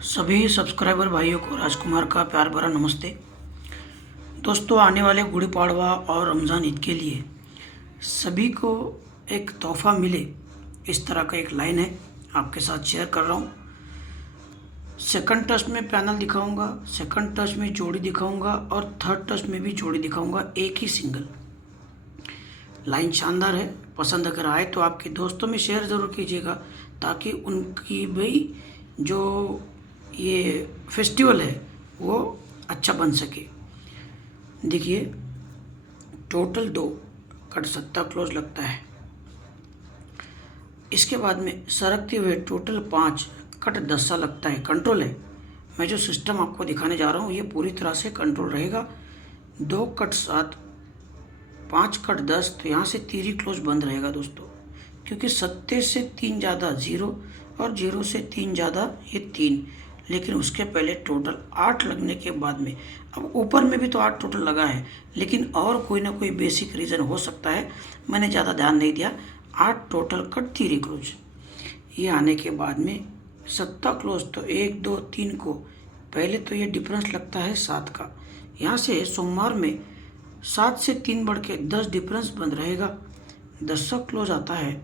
सभी सब्सक्राइबर भाइयों को राजकुमार का प्यार भरा नमस्ते। दोस्तों, आने वाले गुड़ी पाड़वा और रमज़ान ईद के लिए सभी को एक तोहफ़ा मिले, इस तरह का एक लाइन है, आपके साथ शेयर कर रहा हूँ। सेकंड टच में पैनल दिखाऊंगा, सेकंड टच में जोड़ी दिखाऊंगा और थर्ड टच में भी जोड़ी दिखाऊंगा, एक ही सिंगल। लाइन शानदार है। पसंद अगर आए तो आपके दोस्तों में शेयर ज़रूर कीजिएगा, ताकि उनकी भी जो ये फेस्टिवल है वो अच्छा बन सके। देखिए, टोटल 2 कट 7 क्लोज लगता है। इसके बाद में सरकते हुए टोटल 5 कट 10 लगता है। कंट्रोल है। मैं जो सिस्टम आपको दिखाने जा रहा हूँ ये पूरी तरह से कंट्रोल रहेगा। 2 कट 7, 5 कट 10, तो यहाँ से तीरी क्लोज बंद रहेगा दोस्तों, क्योंकि 7 से 3 ज़्यादा 0 और 0 से 3 ज़्यादा ये 3। लेकिन उसके पहले टोटल 8 लगने के बाद में, अब ऊपर में भी तो 8 टोटल लगा है, लेकिन और कोई ना कोई बेसिक रीज़न हो सकता है, मैंने ज़्यादा ध्यान नहीं दिया। 8 टोटल कट तीरी क्लोज ये आने के बाद में 7 क्लोज, तो 1 2 3 को पहले तो ये डिफरेंस लगता है 7 का। यहाँ से सोमवार में 7 से 3 बढ़ के 10 डिफरेंस बंद रहेगा। 10 क्लोज आता है,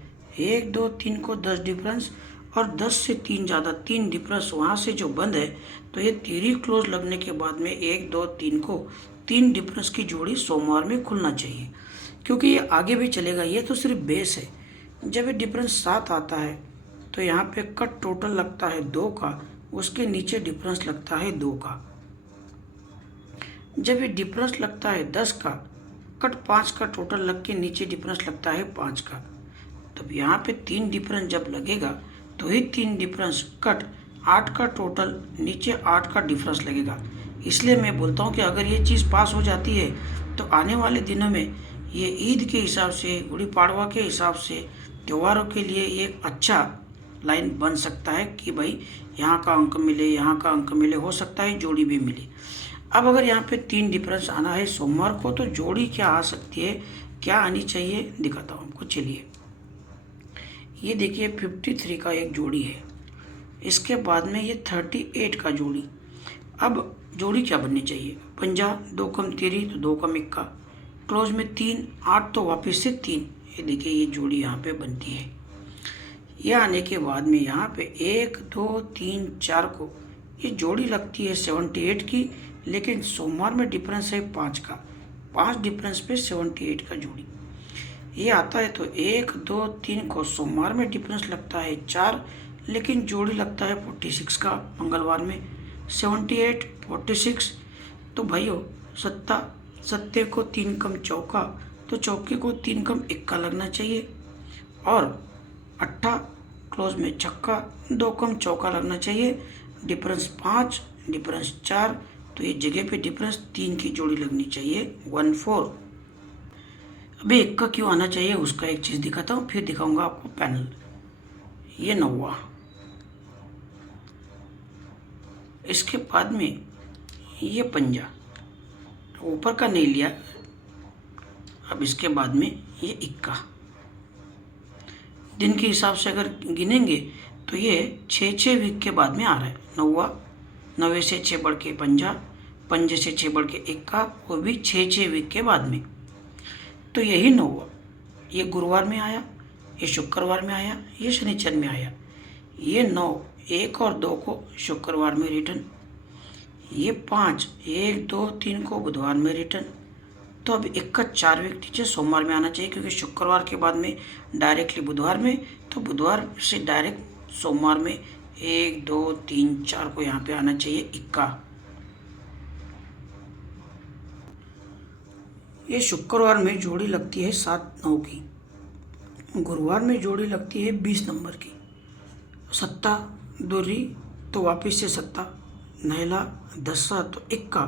1 2 3 को 10 डिफरेंस और 10 से 3 ज़्यादा 3 डिफरेंस वहाँ से जो बंद है, तो ये तीरी क्लोज लगने के बाद में 1 2 3 को 3 डिफरेंस की जोड़ी सोमवार में खुलना चाहिए, क्योंकि ये आगे भी चलेगा। ये तो सिर्फ बेस है। जब ये डिफरेंस 7 आता है तो यहाँ पे कट टोटल लगता है 2 का, उसके नीचे डिफरेंस लगता है 2 का। जब ये डिफरेंस लगता है 10 का, कट 5 का टोटल लग के नीचे डिफरेंस लगता है 5 का। तब यहाँ पे 3 डिफरेंस जब लगेगा तो ही 3 डिफरेंस कट 8 का टोटल नीचे 8 का डिफरेंस लगेगा। इसलिए मैं बोलता हूँ कि अगर ये चीज़ पास हो जाती है तो आने वाले दिनों में ये ईद के हिसाब से, गुड़ी पाड़वा के हिसाब से, त्योहारों के लिए ये अच्छा लाइन बन सकता है कि भाई यहाँ का अंक मिले, यहाँ का अंक मिले, हो सकता है जोड़ी भी मिले। अब अगर यहाँ पे 3 डिफरेंस आना है सोमवार को, तो जोड़ी क्या आ सकती है, क्या आनी चाहिए, दिखाता हूँ आपको। चलिए, ये देखिए 53 का एक जोड़ी है। इसके बाद में ये 38 का जोड़ी। अब जोड़ी क्या बननी चाहिए, पंजा 2 कम तीरी तो 2 कम इक्का, क्लोज में 3 8 तो वापस से 3। ये देखिए ये जोड़ी यहाँ पे बनती है। ये आने के बाद में यहाँ पे 1 2 3 4 को ये जोड़ी लगती है 78 की, लेकिन सोमवार में डिफरेंस है 5 का। 5 डिफरेंस पे 78 का जोड़ी ये आता है। तो 1 2 3 को सोमवार में डिफरेंस लगता है 4, लेकिन जोड़ी लगता है 46 का मंगलवार में। 78 46, तो भाइयों सत्ते को 3 कम चौका, तो चौके को 3 कम इक्का लगना चाहिए। और 8 क्लोज में छक्का, 2 कम चौका लगना चाहिए। डिफरेंस 5, डिफरेंस 4, तो ये जगह पे डिफरेंस 3 की जोड़ी लगनी चाहिए 1 4। अभी इक्का क्यों आना चाहिए उसका एक चीज़ दिखाता हूँ, फिर दिखाऊंगा आपको पैनल। ये 9, इसके बाद में ये पंजा, ऊपर का नहीं लिया। अब इसके बाद में ये इक्का। दिन के हिसाब से अगर गिनेंगे तो ये 6 वीक के बाद में आ रहा है। 9, 9 से 6 बढ़ के पंजा, पंजे से 6 बढ़ के इक्का, वो भी 6 वीक के बाद में। तो यही 9, ये गुरुवार में आया, ये शुक्रवार में आया, ये शनिचर में आया। ये 9 1 और 2 को शुक्रवार में रिटर्न, ये 5 1 2 3 को बुधवार में रिटर्न। तो अब इक्का 4 वीक नीचे सोमवार में आना चाहिए, क्योंकि शुक्रवार के बाद में डायरेक्टली बुधवार में, तो बुधवार से डायरेक्ट सोमवार में 1 2 3 4 को यहाँ पे आना चाहिए इक्का। ये शुक्रवार में जोड़ी लगती है 7 9 की, गुरुवार में जोड़ी लगती है 20 नंबर की। सत्ता दूरी तो वापिस से सत्ता, नहला 10 तो इक्का,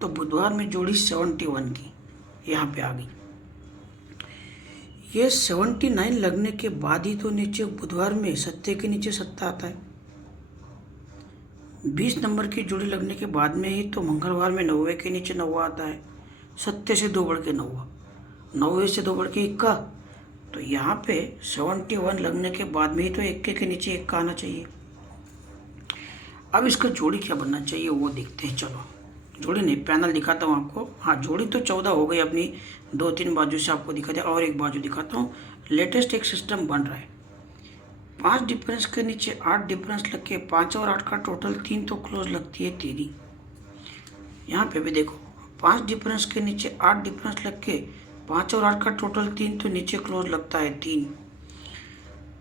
तो बुधवार में जोड़ी 71 की यहाँ पे आ गई। ये 79 लगने के बाद ही तो नीचे बुधवार में सत्ते के नीचे सत्ता आता है। 20 नंबर की जोड़ी लगने के बाद में ही तो मंगलवार में 90 के नीचे 9 आता है। सत्ते से 2 बढ़ के 9, 90 से 2 बढ़ के इक्का, तो यहाँ पे 71 लगने के बाद में ही तो इक्के के नीचे इक्का आना चाहिए। अब इसका जोड़ी क्या बनना चाहिए वो देखते हैं। चलो जोड़ी नहीं, पैनल दिखाता हूँ आपको। हाँ, जोड़ी तो 14 हो गई अपनी, 2-3 बाजू से आपको दिखा दिया, और एक बाजू दिखाता हूँ। लेटेस्ट एक सिस्टम बन रहा है, 5 डिफरेंस के नीचे 8 डिफरेंस लग के 5 और 8 का टोटल 3 तो क्लोज लगती है तेरी। यहाँ पे भी देखो, 5 डिफरेंस के नीचे 8 डिफरेंस लग के 5 और 8 का टोटल 3 तो नीचे क्लोज लगता है 3।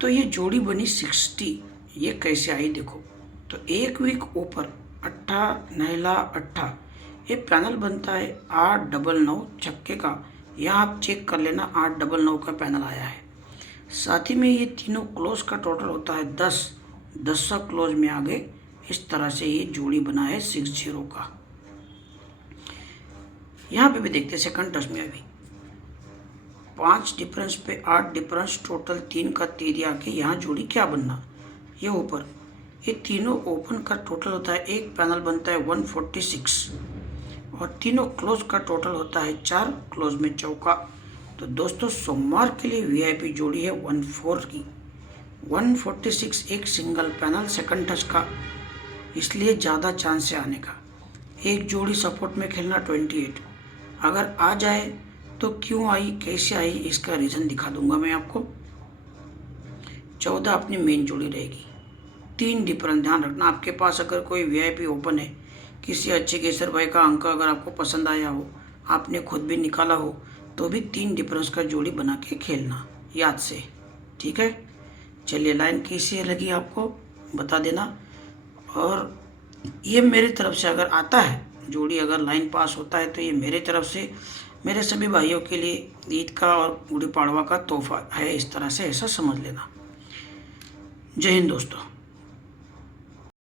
तो ये जोड़ी बनी 60। ये कैसे आई देखो, तो एक वीक ऊपर 8 नहला 8, ये पैनल बनता है 899 छक्के का। यहाँ आप चेक कर लेना, 899 का पैनल आया है। साथ ही में ये तीनों क्लोज का टोटल होता है 10, 10 क्लोज में आ गए। इस तरह से ये जोड़ी बना है 60 का। यहाँ पे भी देखते हैं सेकंड टेस्ट में। अभी 5 डिफरेंस पे 8 डिफरेंस, टोटल 3 का 3 आके यहाँ जोड़ी क्या बनना, ये ऊपर ये तीनों ओपन का टोटल होता है, एक पैनल बनता है 146, और तीनों क्लोज का टोटल होता है 4, क्लोज में चौका। तो दोस्तों सोमवार के लिए वीआईपी जोड़ी है 14 की, 146 एक सिंगल पैनल सेकंड टच का, इसलिए ज़्यादा चांस है आने का। एक जोड़ी सपोर्ट में खेलना 28, अगर आ जाए तो क्यों आई, कैसे आई, इसका रीज़न दिखा दूंगा मैं आपको। 14 अपनी मेन जोड़ी रहेगी। 3 डिफरेंस ध्यान रखना, आपके पास अगर कोई वीआईपी ओपन है, किसी अच्छे केसर भाई का अंक अगर आपको पसंद आया हो, आपने खुद भी निकाला हो, तो भी 3 डिफरेंस का जोड़ी बना के खेलना याद से, ठीक है। चलिए लाइन कैसी लगी आपको बता देना, और ये मेरी तरफ से अगर आता है जोड़ी, अगर लाइन पास होता है, तो ये मेरी तरफ से मेरे सभी भाइयों के लिए ईद का और गुड़ी पाड़वा का तोहफा है। इस तरह से ऐसा समझ लेना। जय हिंद दोस्तों।